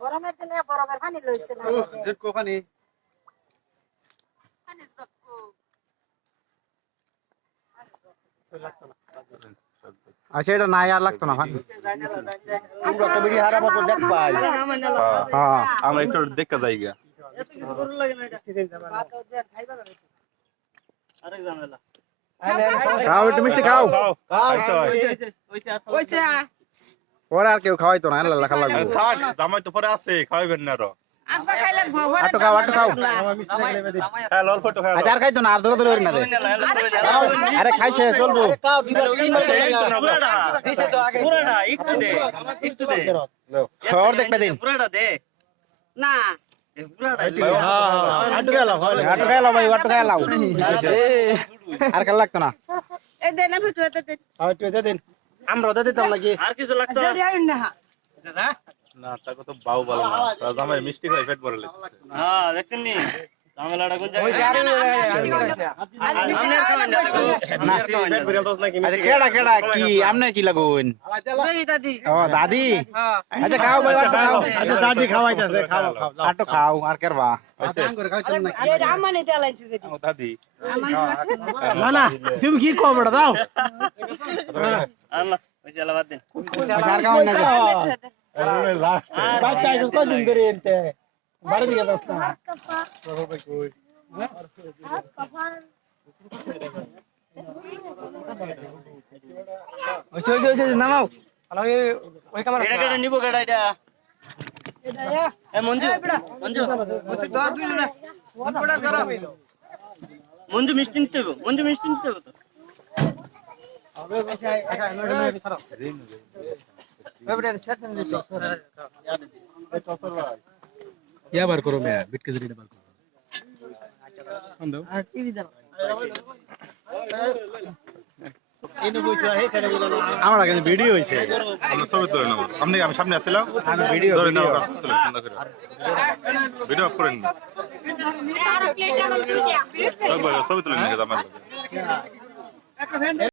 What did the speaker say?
গরমের দিনে বরফের পানি লইছে না পানি আচ্ছা এটা নাই আর লাগতো না ভাই আমরা একটু দেখা যাই গা খাও একটু মিষ্টি খাও পরে আর কেউ খাওয়াইতো না আল্লাহ খাওয়া লাগবে থাক জামাই তো পরে আছে খাওয়াবেন না আরো আটু খাও হ্যাঁ লল ফটো খাও আচ্ছা আর খাইতো না আর ধরে ধরে না দে আরে খাইছে চলবো খবর দেখবে দিন না আটু খেলাও ভাই আটু খেলাও আর খেলা লাগতো না এই দেন আমি ভিতরে দিন আমরা ওদের দিতাম নাকি আর কিছু লাগতো না তাকে তো বাউ বলে না জামাই মিষ্টি খাই পেট ভরে লাগছে হ্যাঁ দেখছেন নি ঝামেলাটা কোন জায়গায় আরে কেডা কেডা কি আমনে কি লাগুন দাদি ও দাদি আচ্ছা খাও ভাই আটু খাও আচ্ছা দাদি খাওয়াইতাছে খাও খাও আটু খাও আর করবা আরে আমানে তেলাইছে ও দাদি না না তুমি কি কও বড় দাও আল্লাহ ওই চালা বাদ দেন আচ্ছা আর খাও না বাচ্চা আইছো কদিন ধরে এনতে বাড়ি দিকে দাও না ওই নামাও ওই ক্যামেরা এটা কেটে নিব কেডা এটা এ মঞ্জু মঞ্জু মঞ্জু মিষ্টি নিতে হবে মঞ্জু মিষ্টি নিতে হবে তো क्या बार करो मैं बिट के जरिए बार करो हम दो টিভি দাও আমরা কিন্তু ভিডিও হইছে আমরা ছবি তুলে নেব আপনি আমি সামনে আছিলাম আমি ভিডিও ধরে নাও তুলে সুন্দর করে ভিডিও অফ করেন ছবি তুলে নিয়ে জামাই